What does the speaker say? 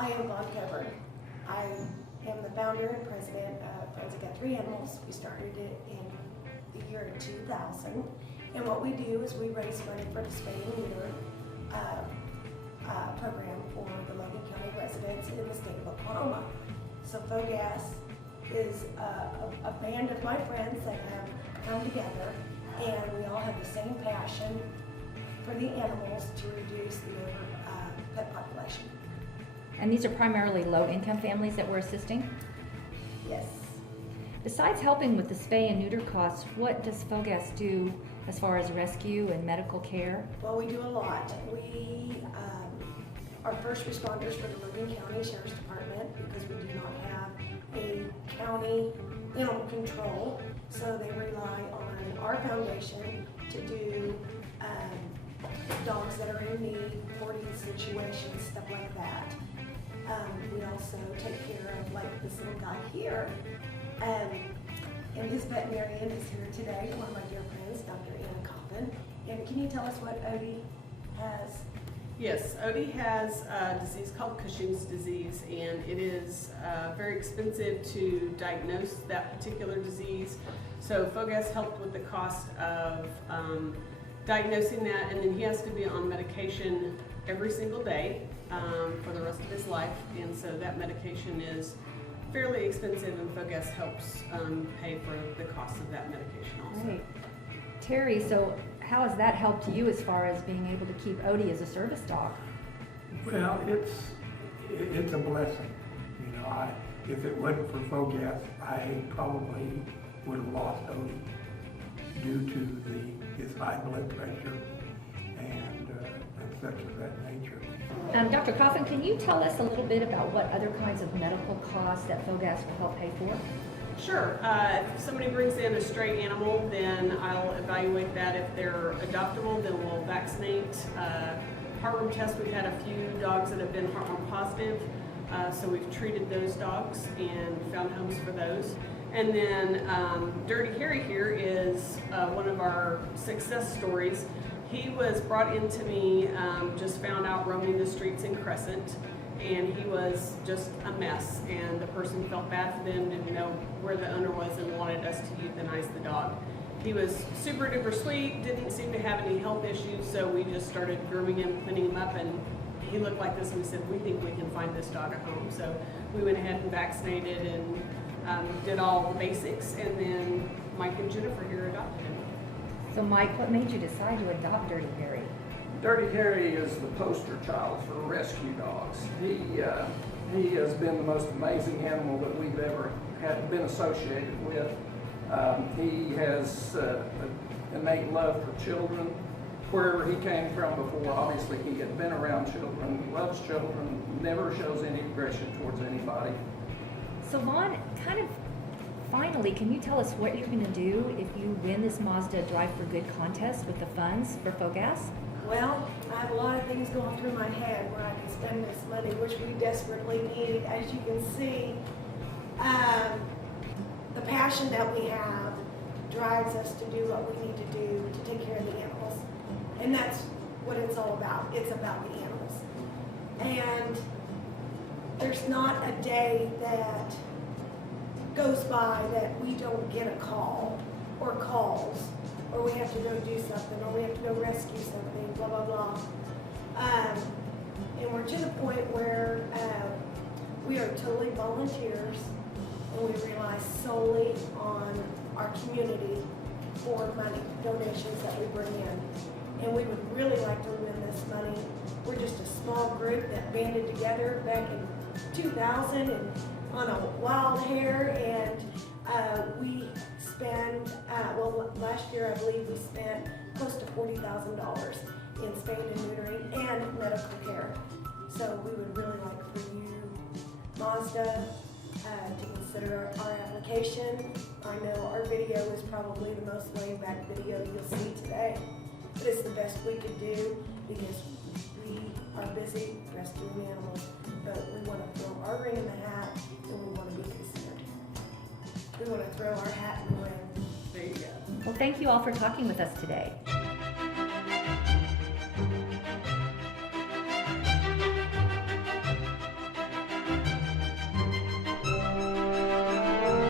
I am Bob Cover. I am the founder and president of Friends of Guthrie Animals. We started it in the year 2000. And what we do is we raise money for the spay and neuter program for the Logan County residents in the state of Oklahoma. So FOGAS is a band of my friends that have come together, and we all have the same passion for the animals to reduce the pet population. And these are primarily low-income families that we're assisting? Yes. Besides helping with the spay and neuter costs, what does FOGAS do as far as rescue and medical care? Well, we do a lot. We are first responders for the Logan County Sheriff's Department because we do not have a county animal control, so they rely on our foundation to do dogs that are in need, boarding situations, stuff like that. We also take care of like this little guy here, and his veterinarian is here today, one of my dear friends, Dr. Anna Coffin. And can you tell us what Odie has? Yes, Odie has a disease called Cushing's disease, and it is very expensive to diagnose that particular disease. So FOGAS helped with the cost of diagnosing that, and then he has to be on medication every single day for the rest of his life, and so that medication is fairly expensive, and FOGAS helps pay for the cost of that medication also. Right. Terry, so how has that helped you as far as being able to keep Odie as a service dog? Well, it's a blessing. You know, if it wasn't for FOGAS, I probably would have lost Odie due to his high blood pressure and such of that nature. Dr. Coffin, can you tell us a little bit about what other kinds of medical costs that FOGAS will help pay for? Sure. If somebody brings in a stray animal, then I'll evaluate that. If they're adoptable, then we'll vaccinate. Heartworm tests, we've had a few dogs that have been heartworm positive, so we've treated those dogs and found homes for those. And then Dirty Harry here is one of our success stories. He was brought into me, just found out roaming the streets in Crescent, and he was just a mess, and the person felt bad for them, didn't know where the owner was, and wanted us to euthanize the dog. He was super duper sweet, didn't seem to have any health issues, so we just started grooming him, cleaning him up, and he looked like this, and we said, we think we can find this dog a home. So we went ahead and vaccinated and did all the basics, and then Mike and Jennifer here adopted him. So Mike, what made you decide to adopt Dirty Harry? Dirty Harry is the poster child for rescue dogs. He has been the most amazing animal that we've ever been associated with. He has an innate love for children. Wherever he came from before, obviously he had been around children, loves children, never shows any aggression towards anybody. So Vaughn, kind of finally, can you tell us what you're going to do if you win this Mazda Drive for Good contest with the funds for FOGAS? Well, I have a lot of things going through my head where I can spend this money, which we desperately need. As you can see, the passion that we have drives us to do what we need to do to take care of the animals. And that's what it's all about. It's about the animals. And there's not a day that goes by that we don't get a call or calls, or we have to go do something, or we have to go rescue something, blah, blah, blah. And we're to the point where we are totally volunteers, and we rely solely on our community for money, donations that we bring in. And we would really like to win this money. We're just a small group that banded together back in 2000 and on a wild hare, and we spend, well, last year I believe we spent close to $40,000 in spaying and neutering and medical care. So we would really like for you, Mazda, to consider our application. I know our video is probably the most laid back video you'll see today, but it's the best we could do because we are busy rescuing animals, but we want to throw our ring in the hat, and we want to be considered. We want to throw our hat in the ring. There you go. Well, thank you all for talking with us today.